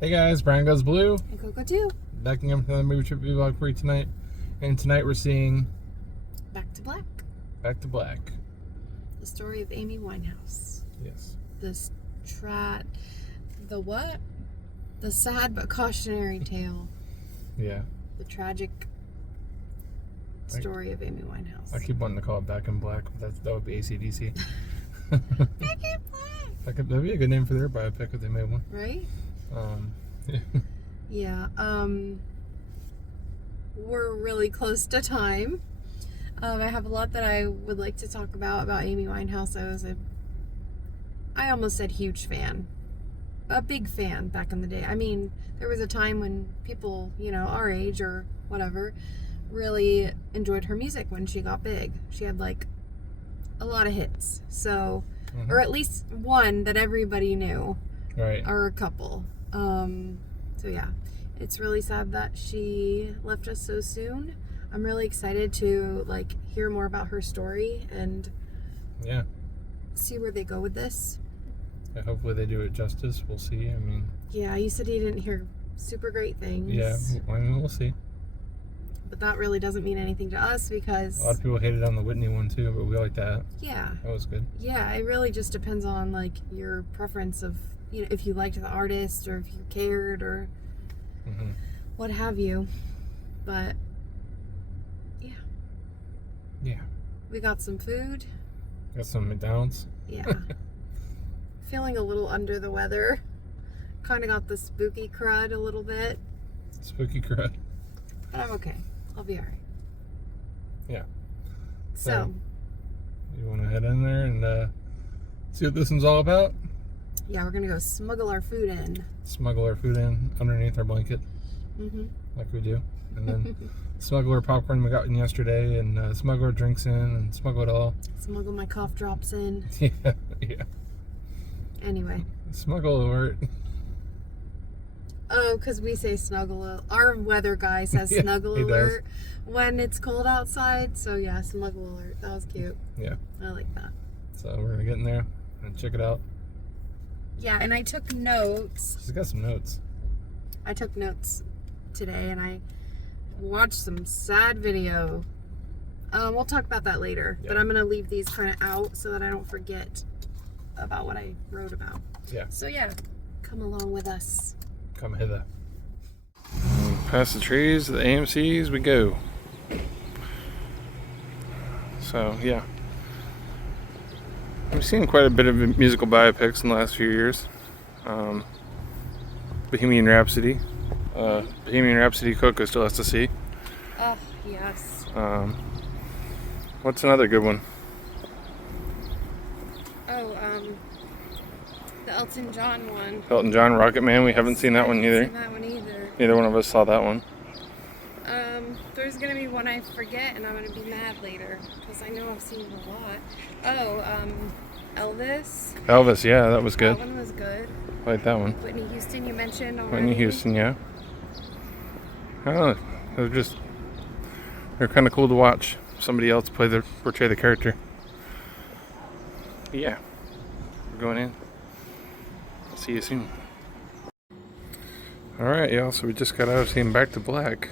Hey guys, Brian Goes Blue. And Coco too. Backing up another movie trip vlog for you tonight. And tonight we're seeing Back to Black. Back to Black. The story of Amy Winehouse. Yes. The what? The sad but cautionary tale. Yeah. The tragic story of Amy Winehouse. I keep wanting to call it Back in Black, but that would be AC/DC. Back in Black. That'd be a good name for their biopic if they made one. Right? Yeah. Yeah. We're really close to time. I have a lot that I would like to talk about Amy Winehouse. I almost said huge fan. A big fan back in the day. I mean, there was a time when people, our age or whatever, really enjoyed her music when she got big. She had like a lot of hits. So, or at least one that everybody knew. Right. Or a couple. So yeah, it's really sad that she left us so soon. I'm really excited to hear more about her story and see where they go with this. Yeah, hopefully they do it justice. We'll see. I mean, yeah, you said you didn't hear super great things. Yeah, I mean, we'll see. But that really doesn't mean anything to us because a lot of people hated on the Whitney one too, but we like that. Yeah, that was good. Yeah, it really just depends on your preference of if you liked the artist or if you cared or what have you. But yeah, we got some food. Got some McDonald's. Yeah. Feeling a little under the weather. Kind of got the spooky crud a little bit. Spooky crud. But I'm okay. I'll be alright. Yeah. So you want to head in there and see what this one's all about? Yeah, we're going to go smuggle our food in. Smuggle our food in underneath our blanket. Like we do. And then smuggle our popcorn we got in yesterday and smuggle our drinks in and smuggle it all. Smuggle my cough drops in. Yeah. Anyway. Smuggle alert. Oh, because we say snuggle. Our weather guy says snuggle alert when it's cold outside. So yeah, smuggle alert. That was cute. Yeah. I like that. So we're going to get in there and check it out. Yeah, and I took notes. She's got some notes. I took notes today and I watched some sad video. We'll talk about that later. Yeah. But I'm going to leave these kind of out so that I don't forget about what I wrote about. Yeah. So yeah, come along with us. Come hither. Past the trees, the AMCs, we go. So yeah. We've seen quite a bit of musical biopics in the last few years. Bohemian Rhapsody. Bohemian Rhapsody Coco still has to see. Oh, yes. What's another good one? Oh, the Elton John one. Elton John, Rocket Man. We haven't seen that one either. I haven't seen that one either. Neither one of us saw that one. There's gonna be one I forget and I'm gonna be mad later because I know I've seen it a lot. Oh, Elvis. Elvis, yeah, that was good. That one was good. I like that one. Whitney Houston, you mentioned already. Whitney Houston, yeah. I don't know. They're kind of cool to watch. Somebody else portray the character. Yeah, we're going in. I'll see you soon. All right, y'all. So we just got out of seeing Back to Black.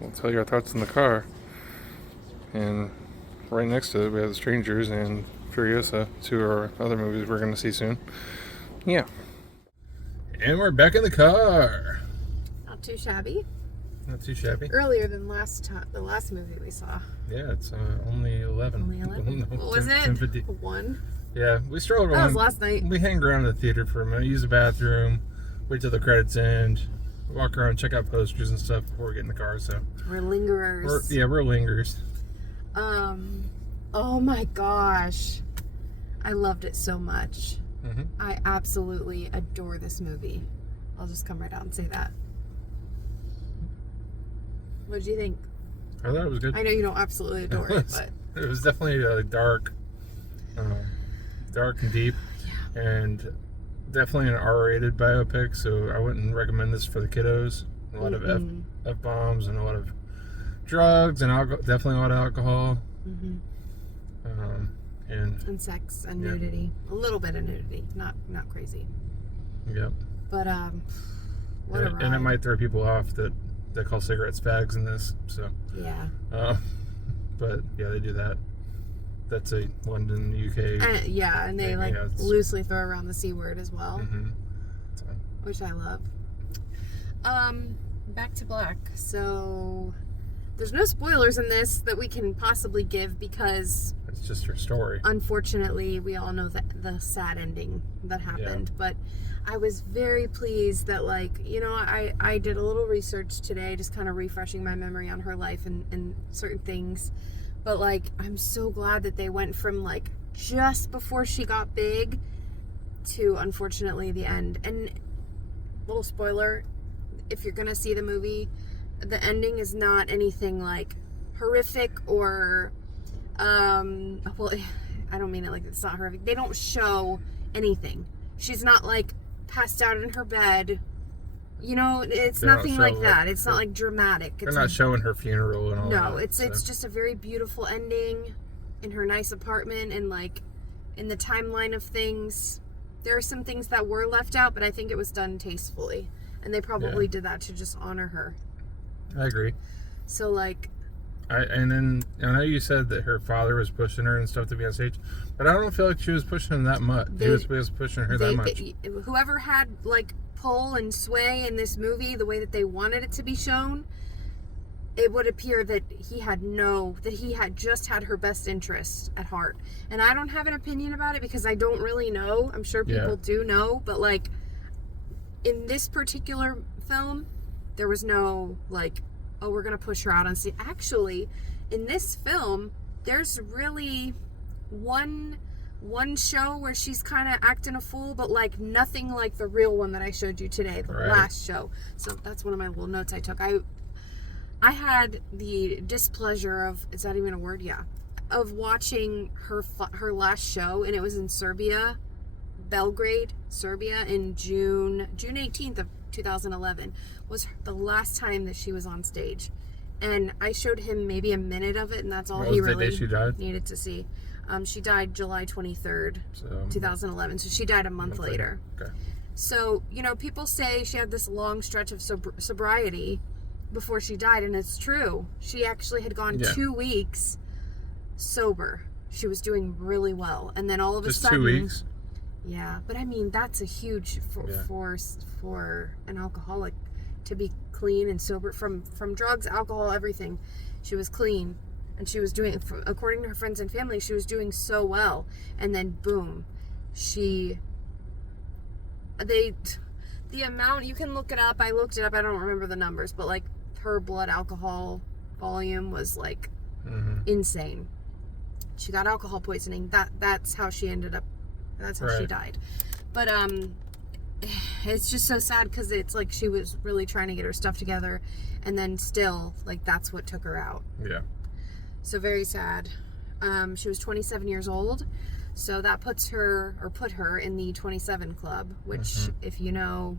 We'll tell you our thoughts in the car. And right next to it, we have The Strangers and Furiosa, two of our other movies we're going to see soon. Yeah. And we're back in the car. Not too shabby. Not too shabby. Earlier than the last movie we saw. Yeah, it's only 11. Only 11? No, what was it? 10:50. 1? Yeah, we strolled around. That was last night. We hang around the theater for a minute, use the bathroom, wait till the credits end, walk around, check out posters and stuff before we get in the car. So we're lingerers. We're lingerers. Oh my gosh. I loved it so much. I absolutely adore this movie. I'll just come right out and say that. What did you think? I thought it was good. I know you don't absolutely adore it, but it was definitely dark and deep, and definitely an R-rated biopic. So I wouldn't recommend this for the kiddos. A lot of F-bombs and a lot of drugs and definitely a lot of alcohol. And sex and nudity. A little bit of nudity, not crazy. Yep. But what a ride. And it might throw people off that they call cigarettes fags in this. So yeah. But yeah, they do that. That's a London, UK. Yeah, and they like loosely throw around the C word as well, So. which I love. Back to Black. So there's no spoilers in this that we can possibly give because it's just her story. Unfortunately, we all know the sad ending that happened. But I was very pleased that, like, you know, I did a little research today, just kind of refreshing my memory on her life and certain things. But, like, I'm so glad that they went from, like, just before she got big to, unfortunately, the end. And, little spoiler, if you're going to see the movie, the ending is not anything, like, horrific or, well, I don't mean it like it's not horrific. They don't show anything. She's not, like, passed out in her bed. You know, it's nothing like that. It's not like dramatic. They're not showing her funeral and all that. No, it's just a very beautiful ending in her nice apartment and like in the timeline of things. There are some things that were left out, but I think it was done tastefully. And they probably did that to just honor her. I agree. So like and then I know you said that her father was pushing her and stuff to be on stage, but I don't feel like she was pushing him that much. He was pushing her that much. Whoever had like pull and sway in this movie the way that they wanted it to be shown, it would appear that he had just had her best interest at heart. And I don't have an opinion about it because I don't really know. I'm sure people do know, but like in this particular film, there was no like, oh, we're gonna push her out on stage. Actually, in this film, there's really one show where she's kind of acting a fool, but like nothing like the real one that I showed you today, the last show. So that's one of my little notes I took. I had the displeasure of, is that even a word? Yeah. Of watching her last show, and it was in Serbia, Belgrade, Serbia, in June 18th of 2011 was the last time that she was on stage. And I showed him maybe a minute of it, and that's all he really needed to see. She died July 23rd, 2011. So she died a month later. Okay. So, you know, people say she had this long stretch of sobriety before she died, and it's true. She actually had gone 2 weeks sober. She was doing really well. And then all of a sudden... 2 weeks? Yeah, but I mean, that's a huge for an alcoholic to be clean and sober from drugs, alcohol, everything. She was clean. And she was doing, according to her friends and family, she was doing so well. And then, boom, the amount, you can look it up. I looked it up. I don't remember the numbers. But, like, her blood alcohol volume was, like, insane. She got alcohol poisoning. That's how she ended up. That's how she died. But, it's just so sad because it's like she was really trying to get her stuff together. And then still, like, that's what took her out. Yeah. So very sad. She was 27 years old, so that put her in the 27 club, which if you know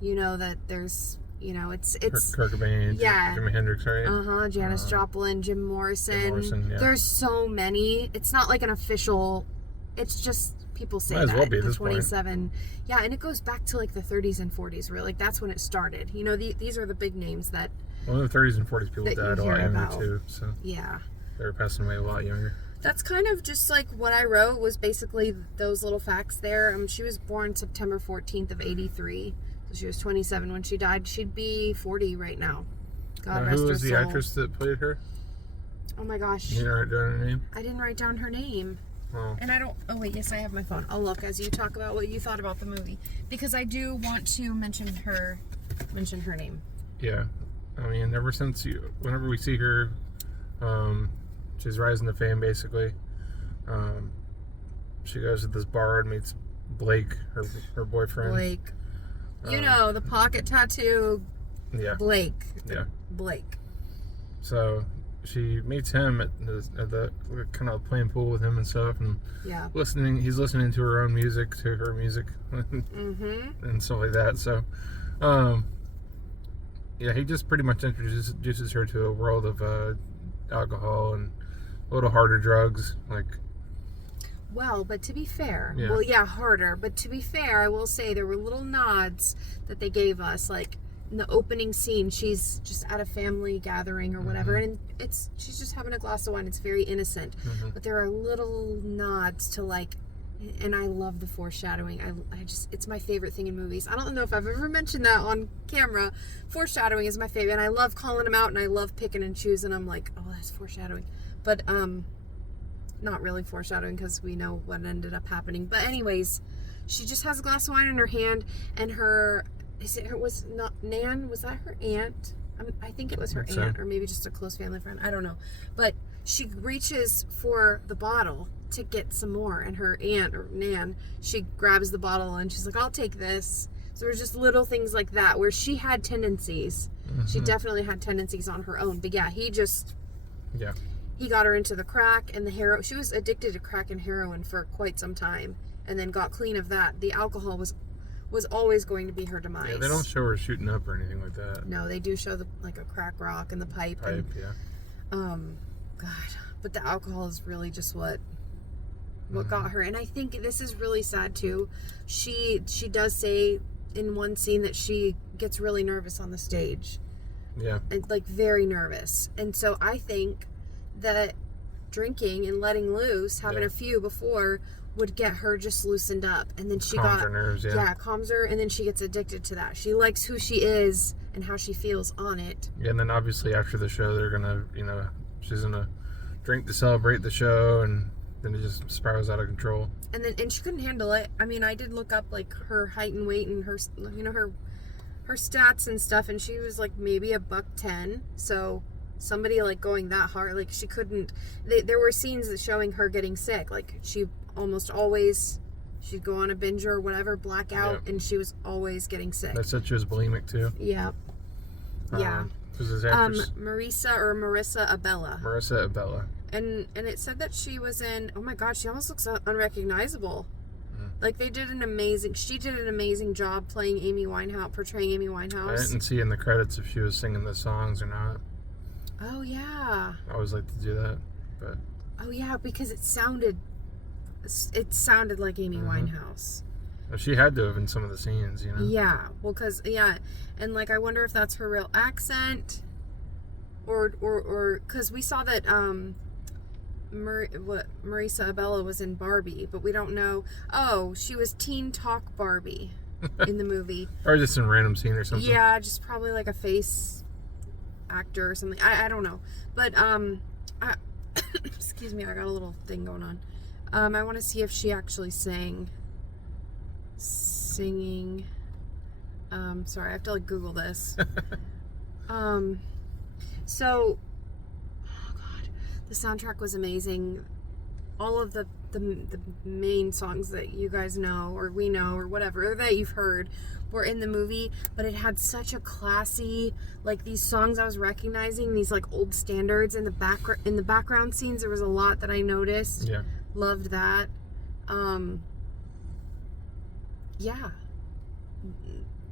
that there's, you know, it's Kurt Cobain, Jimi Hendrix, right? Janis Joplin, Jim Morrison. There's so many. It's not like an official. It's just people say Might as well be at the this 27. Point. Yeah, and it goes back to like the 30s and 40s. Really, like that's when it started. You know, these are the big names that. Well, in the 30s and 40s, people died a lot younger too. So yeah, they were passing away a lot younger. That's kind of just like what I wrote was basically those little facts there. She was born September 14th of 83. So she was 27 when she died. She'd be 40 right now. God rest her soul. Who was the actress that played her? Oh my gosh. You didn't write down her name? I didn't write down her name. Oh. And I don't... Oh wait, yes, I have my phone. I'll look as you talk about what you thought about the movie. Because I do want to mention her name. Yeah. I mean, whenever we see her, she's rising to fame, basically. She goes to this bar and meets Blake, her boyfriend. Blake. You know, the pocket tattoo. Yeah. Blake. Yeah. Blake. So she meets him at the kind of playing pool with him and stuff, and he's listening to her music, and stuff like that. So, he just pretty much introduces her to a world of alcohol and a little harder drugs, like well, but to be fair, Yeah. well, yeah, harder, but to be fair, I will say there were little nods that they gave us, like in the opening scene, she's just at a family gathering or whatever, and she's just having a glass of wine. It's very innocent, but there are little nods to like, and I love the foreshadowing. I just, it's my favorite thing in movies. I don't know if I've ever mentioned that on camera. Foreshadowing is my favorite, and I love calling them out, and I love picking and choosing. I'm like, oh, that's foreshadowing, but not really foreshadowing because we know what ended up happening. But anyways, she just has a glass of wine in her hand, and was that her aunt? I think it was her aunt, or maybe just a close family friend. I don't know. But she reaches for the bottle to get some more, and her aunt, or Nan, she grabs the bottle and she's like, I'll take this. So there's just little things like that where she had tendencies. She definitely had tendencies on her own. But yeah, he got her into the crack and the heroin. She was addicted to crack and heroin for quite some time, and then got clean of that. The alcohol was always going to be her demise. Yeah, they don't show her shooting up or anything like that. No, they do show like a crack rock and the pipe. God, but the alcohol is really just what got her. And I think this is really sad too. She does say in one scene that she gets really nervous on the stage. Yeah. And like very nervous. And so I think that drinking and letting loose, having a few before, would get her just loosened up, and then calms her nerves, calms her, and then she gets addicted to that. She likes who she is and how she feels on it. Yeah, and then obviously after the show, they're gonna, she's gonna drink to celebrate the show, and then it just spirals out of control. And she couldn't handle it. I mean, I did look up like her height and weight and her, her stats and stuff, and she was like maybe $110. So somebody like going that hard, like she couldn't. There were scenes that showing her getting sick, like she almost always, she'd go on a binge or whatever, black out, and she was always getting sick. That said she was bulimic too. Yeah. Yeah. Who's his actress? Marissa Abella. Marissa Abella. And it said that she was in, oh my god, she almost looks unrecognizable. Like she did an amazing job playing Amy Winehouse, portraying Amy Winehouse. I didn't see in the credits if she was singing the songs or not. Oh yeah. I always like to do that, but. Oh yeah, because it sounded like Amy Winehouse. She had to have in some of the scenes, Yeah, well, and like I wonder if that's her real accent, or because we saw that Marissa Abella was in Barbie, but we don't know. Oh, she was Teen Talk Barbie in the movie, or just in a random scene or something. Yeah, just probably like a face actor or something. I don't know, but excuse me, I got a little thing going on. I want to see if she actually singing. Sorry, I have to like Google this. So, oh god, the soundtrack was amazing. All of the main songs that you guys know, or we know, or whatever, or that you've heard, were in the movie. But it had such a classy, like these songs I was recognizing, these like old standards in the background scenes. There was a lot that I noticed. Yeah. Loved that. Yeah.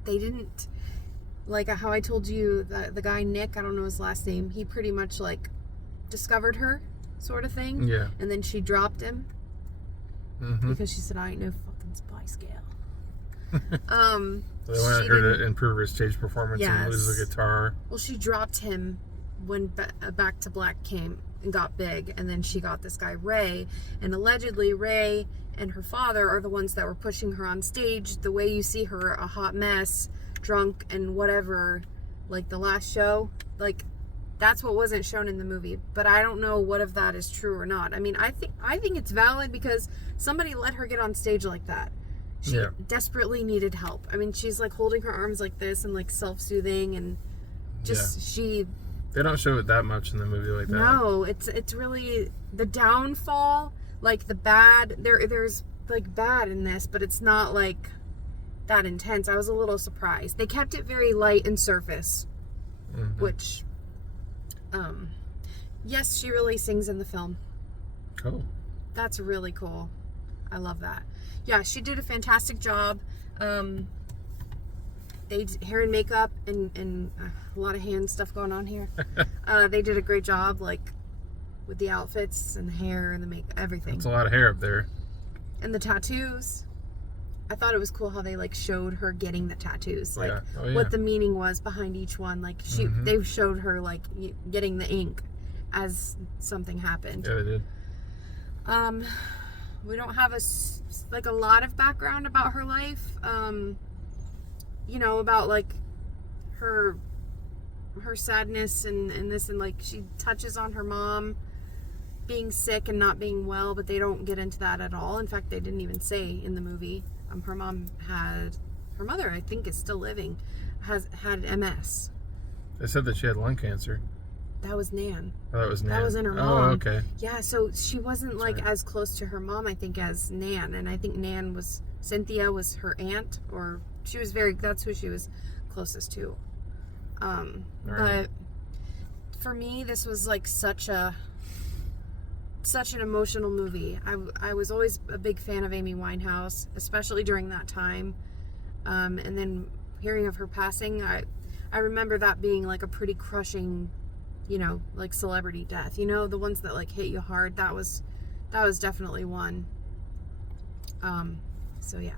They didn't, like how I told you, the guy Nick, I don't know his last name, he pretty much like discovered her, sort of thing. Yeah. And then she dropped him. Because she said, I ain't no fucking Spice Girl. So they wanted her to improve her stage performance and lose the guitar. Well, she dropped him when Back to Black came and got big, and then she got this guy Ray, and allegedly Ray and her father are the ones that were pushing her on stage. The way you see her, a hot mess, drunk and whatever, like the last show, like that's what wasn't shown in the movie. But I don't know what of that is true or not. I mean, I think it's valid because somebody let her get on stage like that. She desperately needed help. I mean, she's like holding her arms like this and like self-soothing, and just they don't show it that much in the movie like that. No, it's really the downfall, like the bad. There's like bad in this, but it's not like that intense. I was a little surprised. They kept it very light and surface, which, yes, she really sings in the film. Cool. That's really cool. I love that. Yeah, she did a fantastic job. They did hair and makeup and a lot of hand stuff going on here. They did a great job, like with the outfits and the hair and the makeup, everything. It's a lot of hair up there. And the tattoos. I thought it was cool how they like showed her getting the tattoos, like what the meaning was behind each one. Like they showed her like getting the ink as something happened. Yeah, they did. We don't have a lot of background about her life. You know, about like her sadness and this, and like she touches on her mom being sick and not being well, but they don't get into that at all. In fact, they didn't even say in the movie. Her mother, I think, is still living, had MS. They said that she had lung cancer. That was Nan. Oh, that was Nan. That was in her mom. Oh, okay. Yeah, so she wasn't as close to her mom, I think, as Nan. And I think Cynthia was her aunt, or that's who she was closest to. But for me, this was like such an emotional movie. I was always a big fan of Amy Winehouse, especially during that time. And then hearing of her passing, I remember that being like a pretty crushing, you know, like celebrity death. You know, the ones that like hit you hard. That was definitely one. So yeah.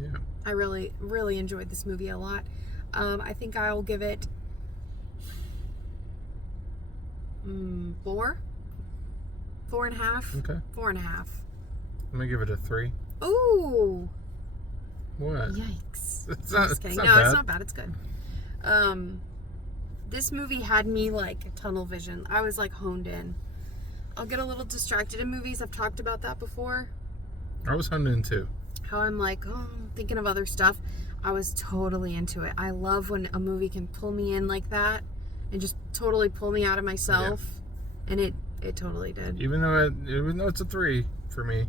Yeah. I really, really enjoyed this movie a lot. I think I'll give it 4. 4.5. Okay. 4.5. I'm gonna give it a 3. Ooh. What? Yikes. It's not, Just kidding. it's not No, bad. it's not bad. It's good. This movie had me like tunnel vision. I was like honed in. I'll get a little distracted in movies. I've talked about that before. I was honed in too. How I'm like, thinking of other stuff. I was totally into it. I love when a movie can pull me in like that and just totally pull me out of myself. Yeah. And it totally did. Even though it's a 3 for me,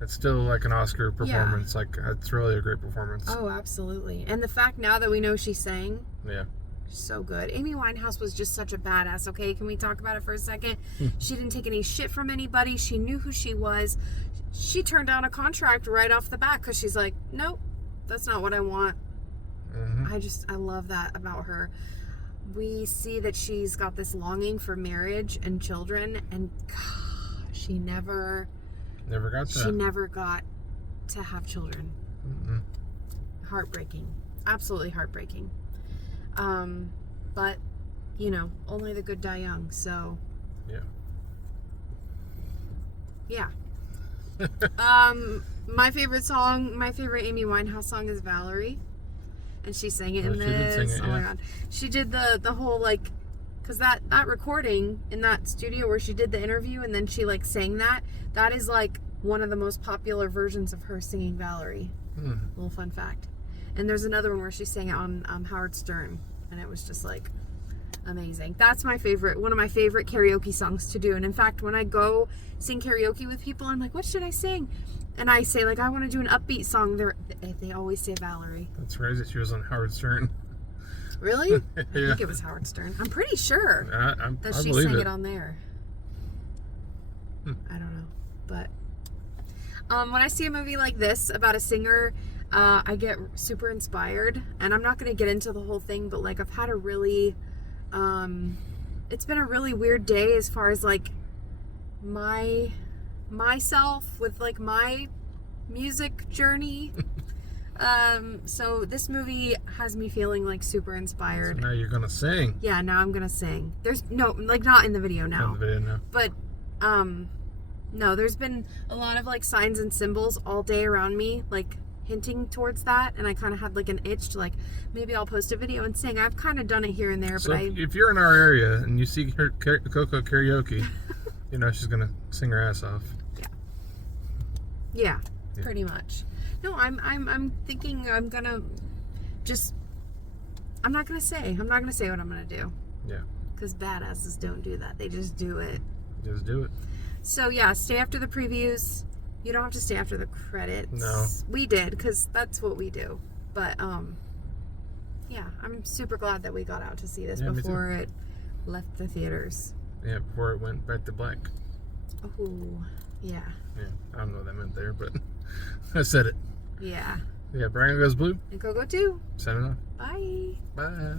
it's still like an Oscar performance. Yeah. Like, it's really a great performance. Oh, absolutely. And the fact now that we know she sang. Yeah. So good. Amy Winehouse was just such a badass, okay? Can we talk about it for a second? She didn't take any shit from anybody. She knew who she was. She turned down a contract right off the bat because she's like, nope, that's not what I want. Mm-hmm. I love that about her. We see that she's got this longing for marriage and children, and God, she never got that. She never got to have children. Mm-mm. Heartbreaking. Absolutely heartbreaking. But, you know, only the good die young, so. Yeah. My favorite Amy Winehouse song is Valerie. And she sang it in this. She did sing it, oh my God. She did the whole, like, because that recording in that studio where she did the interview and then she, like, sang that is, like, one of the most popular versions of her singing Valerie. Little fun fact. And there's another one where she sang it on Howard Stern. And it was just, like, amazing. That's one of my favorite karaoke songs to do. And in fact, when I go sing karaoke with people, I'm like, what should I sing? And I say, like, I want to do an upbeat song. They always say Valerie. That's crazy. She was on Howard Stern. Really? Yeah. I think it was Howard Stern. I'm pretty sure that she sang it on there. I don't know. But when I see a movie like this about a singer, I get super inspired. And I'm not going to get into the whole thing, but, like, I've had a really... it's been a really weird day as far as, like, myself with, like, my music journey. So this movie has me feeling, like, super inspired. So now you're gonna sing. Yeah, now I'm gonna sing. There's no, like, not in the video now. Not in the video now. But no, there's been a lot of, like, signs and symbols all day around me, like, hinting towards that, and I kind of had, like, an itch to, like, maybe I'll post a video and sing. I've kind of done it here and there, so but if you're in our area and you see Coco karaoke, you know she's gonna sing her ass off. Yeah, pretty much. No, I'm thinking I'm not gonna say what I'm gonna do. Yeah. Because badasses don't do that. They just do it. Just do it. So yeah, stay after the previews. You don't have to stay after the credits. No. We did, because that's what we do. But yeah, I'm super glad that we got out to see this before it left the theaters. Yeah, before it went back to black. Oh, yeah. Yeah, I don't know what that meant there, but I said it. Yeah. Yeah, Brian Goes Blue. And Coco too. Signing off. Bye. Bye.